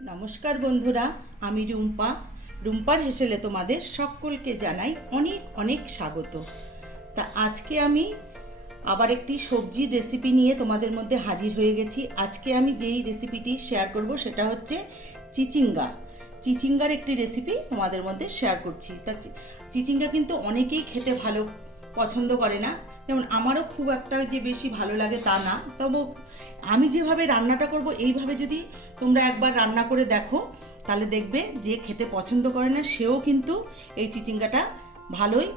নমস্কার বন্ধুরা, আমি রুম্পা। রুম্পার হেসেলে তোমাদের সকলকে জানাই অনেক অনেক স্বাগত। তা আজকে আমি আবার একটি সবজির রেসিপি নিয়ে তোমাদের মধ্যে হাজির হয়ে গেছি। আজকে আমি যেই রেসিপিটি শেয়ার করব সেটা হচ্ছে চিচিঙ্গা। চিচিঙ্গার একটি রেসিপি তোমাদের মধ্যে শেয়ার করছি। তা চিচিঙ্গা কিন্তু অনেকেই খেতে ভালো পছন্দ করে না, যেমন আমারও খুব একটা যে বেশি ভালো লাগে তা না। তবু আমি যেভাবে রান্নাটা করব এইভাবে যদি তোমরা একবার রান্না করে দেখো, তাহলে দেখবে যে খেতে পছন্দ করে না সেও কিন্তু এই চিচিঙ্গাটা ভালোই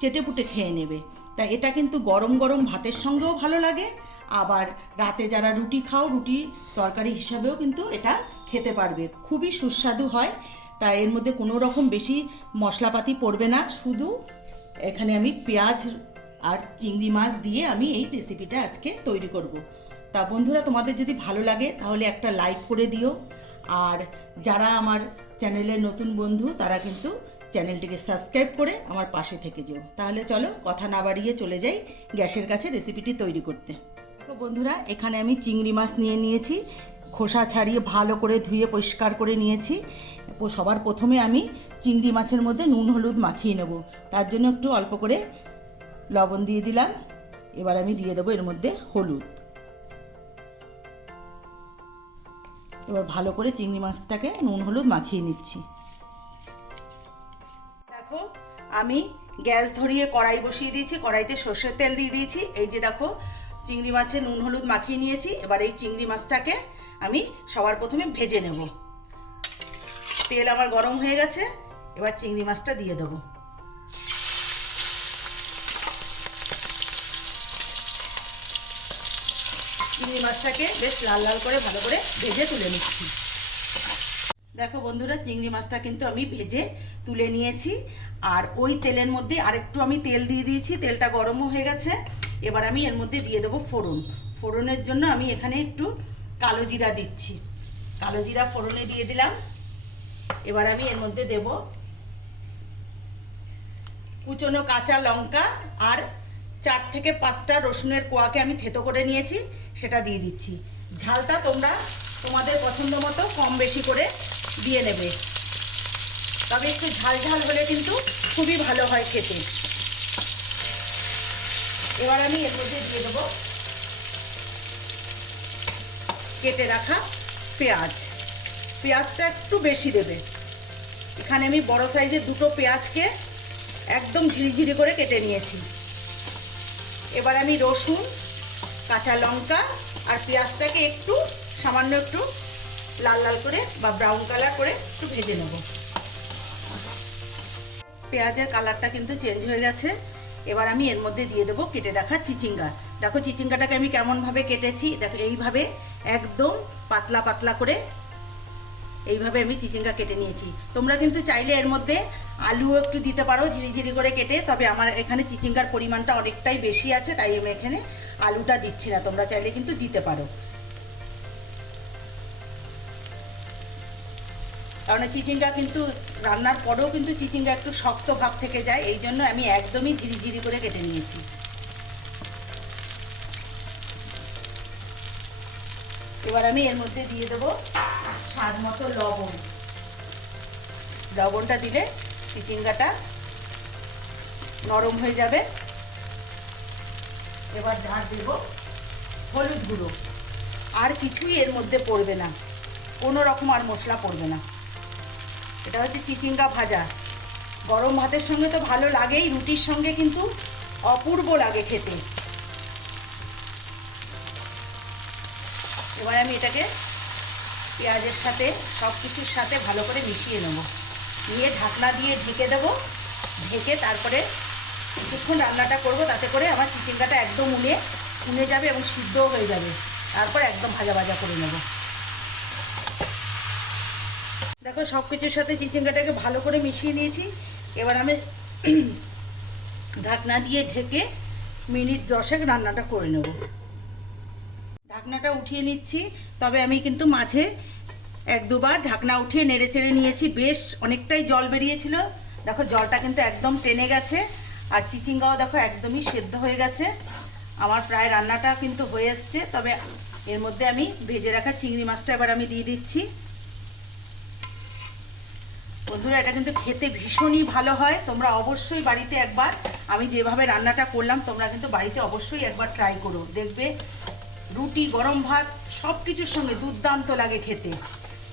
চেটেপুটে খেয়ে নেবে। তা এটা কিন্তু গরম গরম ভাতের সঙ্গেও ভালো লাগে, আবার রাতে যারা রুটি খাও রুটির তরকারি হিসাবেও কিন্তু এটা খেতে পারবে, খুবই সুস্বাদু হয়। তাই এর মধ্যে কোনো রকম বেশি মশলাপাতি পড়বে না, শুধু এখানে আমি পেঁয়াজ আর চিংড়ি মাছ দিয়ে আমি এই রেসিপিটা আজকে তৈরি করব। তা বন্ধুরা, তোমাদের যদি ভালো লাগে তাহলে একটা লাইক করে দিও, আর যারা আমার চ্যানেলের নতুন বন্ধু তারা কিন্তু চ্যানেলটিকে সাবস্ক্রাইব করে আমার পাশে থেকে যেও। তাহলে চলো কথা না বাড়িয়ে চলে যাই গ্যাসের কাছে রেসিপিটি তৈরি করতে। তো বন্ধুরা, এখানে আমি চিংড়ি মাছ নিয়ে নিয়েছি, খোসা ছাড়িয়ে ভালো করে ধুয়ে পরিষ্কার করে নিয়েছি। সবার প্রথমে আমি চিংড়ি মাছের মধ্যে নুন হলুদ মাখিয়ে নেব, তার জন্য একটু অল্প করে লবণ দিয়ে দিলাম। এবার আমি দিয়ে দেবো এর মধ্যে হলুদ। এবার ভালো করে চিংড়ি মাছটাকে নুন হলুদ মাখিয়ে নিচ্ছি। দেখো, আমি গ্যাস ধরিয়ে কড়াই বসিয়ে দিয়েছি, কড়াইতে সর্ষের তেল দিয়ে দিয়েছি। এই যে দেখো, চিংড়ি মাছে নুন হলুদ মাখিয়ে নিয়েছি। এবার এই চিংড়ি মাছটাকে আমি সবার প্রথমে ভেজে নেব। তেল আমার গরম হয়ে গেছে, এবার চিংড়ি মাছটা দিয়ে দেবো। চিংড়ি মাছটাকে বেশ লাল লাল করে ভালো করে ভেজে তুলে নিচ্ছি। দেখো বন্ধুরা, চিংড়ি মাছটা কিন্তু আমি ভেজে তুলে নিয়েছি। আর ওই তেলের মধ্যে আরেকটু আমি তেল দিয়ে দিয়েছি, তেলটা গরমও হয়ে গেছে। এবার আমি এর মধ্যে দিয়ে দেবো ফোড়ন। ফোড়নের জন্য আমি এখানে একটু কালো জিরা দিচ্ছি, কালো জিরা ফোড়নে দিয়ে দিলাম। এবার আমি এর মধ্যে দেব কুচনো কাঁচা লঙ্কা আর 4 থেকে 5টা রসুনের কোয়াকে আমি থেতো করে নিয়েছি, সেটা দিয়ে দিচ্ছি। ঝালটা তোমরা তোমাদের পছন্দ মতো কম বেশি করে দিয়ে নেবে, তবে একটু ঝাল ঝাল হলে কিন্তু খুবই ভালো হয় খেতে। এবার আমি এর মধ্যে দিয়ে দেবো কেটে রাখা পেঁয়াজ। পেঁয়াজটা একটু বেশি দেবে। এখানে আমি বড় সাইজের 2টো পেঁয়াজকে একদম ঝিরিঝিরি করে কেটে নিয়েছি। এবার আমি রসুন, কাঁচা লঙ্কা আর পেঁয়াজটাকে একটু সামান্য একটু লাল লাল করে বা ব্রাউন কালার করে একটু ভেজে নেব। পেঁয়াজের কালারটা কিন্তু চেঞ্জ হয়ে গেছে। এবার আমি এর মধ্যে দিয়ে দেবো কেটে রাখা চিচিঙ্গা। দেখো চিচিঙ্গাটাকে আমি কেমনভাবে কেটেছি, দেখো এইভাবে একদম পাতলা পাতলা করে এইভাবে আমি চিচিঙ্গা কেটে নিয়েছি। তোমরা কিন্তু চাইলে এর মধ্যে আলুও একটু দিতে পারো ঝিরিঝিরি করে কেটে, তবে আমার এখানে চিচিঙ্গার পরিমাণটা অনেকটাই বেশি আছে, তাই আমি এখানে আলুটা দিচ্ছি না। তোমরা চাইলে কিন্তু দিতে পারো, কারণ চিচিঙ্গা কিন্তু রান্নার পরেও কিন্তু চিচিঙ্গা একটু শক্ত ভাব থেকে যায়, এই জন্য আমি একদমই ঝিরিঝিরি করে কেটে নিয়েছি। এবার আমি এর মধ্যে দিয়ে দেবো স্বাদ মতো লবণ। লবণটা দিলে চিচিঙ্গাটা নরম হয়ে যাবে। এবার আর দেব হলুদ গুঁড়ো। আর কিছুই এর মধ্যে পড়বে না, কোনো রকম আর মশলা পড়বে না। এটা হচ্ছে চিচিঙ্গা ভাজা। গরম ভাতের সঙ্গে তো ভালো লাগেই, রুটির সঙ্গে কিন্তু অপূর্ব লাগে খেতে। এবার আমি এটাকে পেঁয়াজের সাথে সব কিছুর সাথে ভালো করে মিশিয়ে নেব, নিয়ে ঢাকনা দিয়ে ঢেকে দেবো। ঢেকে তারপরে কিছুক্ষণ রান্নাটা করব, তাতে করে আমার চিচিঙ্গাটা একদম উনে যাবে এবং সিদ্ধও হয়ে যাবে। তারপর একদম ভাজা ভাজা করে নেব। দেখো, সব কিছুর সাথে চিচিঙ্গাটাকে ভালো করে মিশিয়ে নিয়েছি। এবার আমি ঢাকনা দিয়ে ঢেকে মিনিট 10 রান্নাটা করে নেব। ঢাকনাটা উঠিয়ে নিচ্ছি, তবে আমি কিন্তু মাঝে 1-2বার ঢাকনা উঠিয়ে নেড়ে চেড়ে নিয়েছি। বেশ অনেকটাই জল বেরিয়েছিল, দেখো জলটা কিন্তু একদম টেনে গেছে। আর চিচিঙ্গাও দেখো একদমই সেদ্ধ হয়ে গেছে। আমার প্রায় রান্নাটা কিন্তু হয়ে এসছে। তবে এর মধ্যে আমি ভেজে রাখা চিংড়ি মাছটা এবার আমি দিয়ে দিচ্ছি। বন্ধুরা এটা কিন্তু খেতে ভীষণই ভালো হয়, তোমরা অবশ্যই বাড়িতে একবার, আমি যেভাবে রান্নাটা করলাম তোমরা কিন্তু বাড়িতে অবশ্যই একবার ট্রাই করো, দেখবে রুটি গরম ভাত সব কিছুর সঙ্গে দুর্দান্ত লাগে খেতে।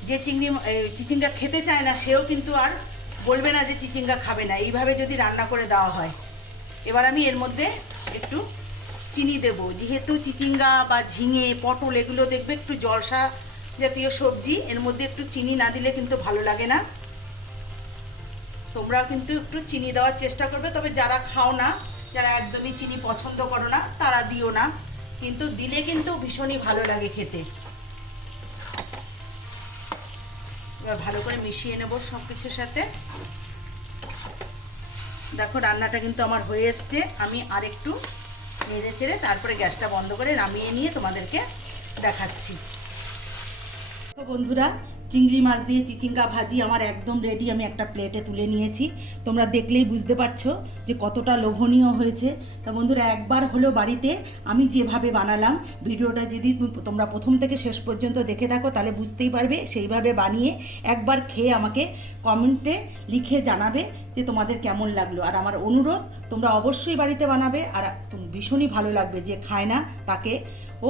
যে চিচিঙ্গা খেতে চায় না সেও কিন্তু আর বলবে না যে চিচিঙ্গা খাবে না, এইভাবে যদি রান্না করে দেওয়া হয়। এবার আমি এর মধ্যে একটু চিনি দেব, যেহেতু চিচিঙ্গা বা ঝিঙে পটল এগুলো দেখবে একটু জলসা জাতীয় সবজি, এর মধ্যে একটু চিনি না দিলে কিন্তু ভালো লাগে না। তোমরাও কিন্তু একটু চিনি দেওয়ার চেষ্টা করবে, তবে যারা খাও না, যারা একদমই চিনি পছন্দ করো না তারা দিও না, কিন্তু দিলে কিন্তু ভীষণই ভালো লাগে খেতে। এবার ভালো করে মিশিয়ে নেব সব কিছুর সাথে। দেখো রান্নাটা কিন্তু আমার হয়ে এসছে, আমি আরেকটু নেড়ে চেড়ে তারপরে গ্যাসটা বন্ধ করে নামিয়ে নিয়ে তোমাদেরকে দেখাচ্ছি। তো বন্ধুরা চিংড়ি মাছ দিয়ে চিচিঙ্গা ভাজি আমার একদম রেডি, আমি একটা প্লেটে তুলে নিয়েছি। তোমরা দেখলেই বুঝতে পারছো যে কতটা লোভনীয় হয়েছে। তা বন্ধুরা একবার হলো বাড়িতে আমি যেভাবে বানালাম, ভিডিওটা যদি তোমরা প্রথম থেকে শেষ পর্যন্ত দেখে থাকো তাহলে বুঝতেই পারবে, সেইভাবে বানিয়ে একবার খেয়ে আমাকে কমেন্টে লিখে জানাবে যে তোমাদের কেমন লাগলো। আর আমার অনুরোধ তোমরা অবশ্যই বাড়িতে বানাবে, আর ভীষণই ভালো লাগবে, যে খায় না তাকে ও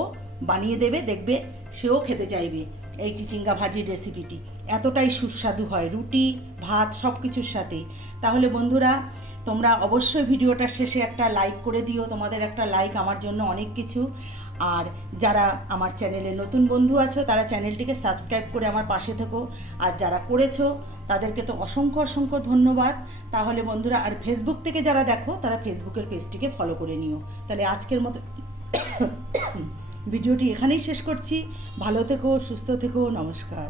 বানিয়ে দেবে, দেখবে সেও খেতে চাইবে। এই চিচিঙ্গা ভাজির রেসিপিটি এতটাই সুস্বাদু হয় রুটি ভাত সব কিছুর সাথেই। তাহলে বন্ধুরা তোমরা অবশ্যই ভিডিওটা শেষে একটা লাইক করে দিও, তোমাদের একটা লাইক আমার জন্য অনেক কিছু। আর যারা আমার চ্যানেলে নতুন বন্ধু আছো তারা চ্যানেলটিকে সাবস্ক্রাইব করে আমার পাশে থেকো, আর যারা করেছো তাদেরকে তো অসংখ্য অসংখ্য ধন্যবাদ। তাহলে বন্ধুরা আর ফেসবুক থেকে যারা দেখো তারা ফেসবুকের পেজটিকে ফলো করে নিও। তাহলে আজকের মতো ভিডিওটি এখানেই শেষ করছি। ভালো থেকো, সুস্থ থেকো, নমস্কার।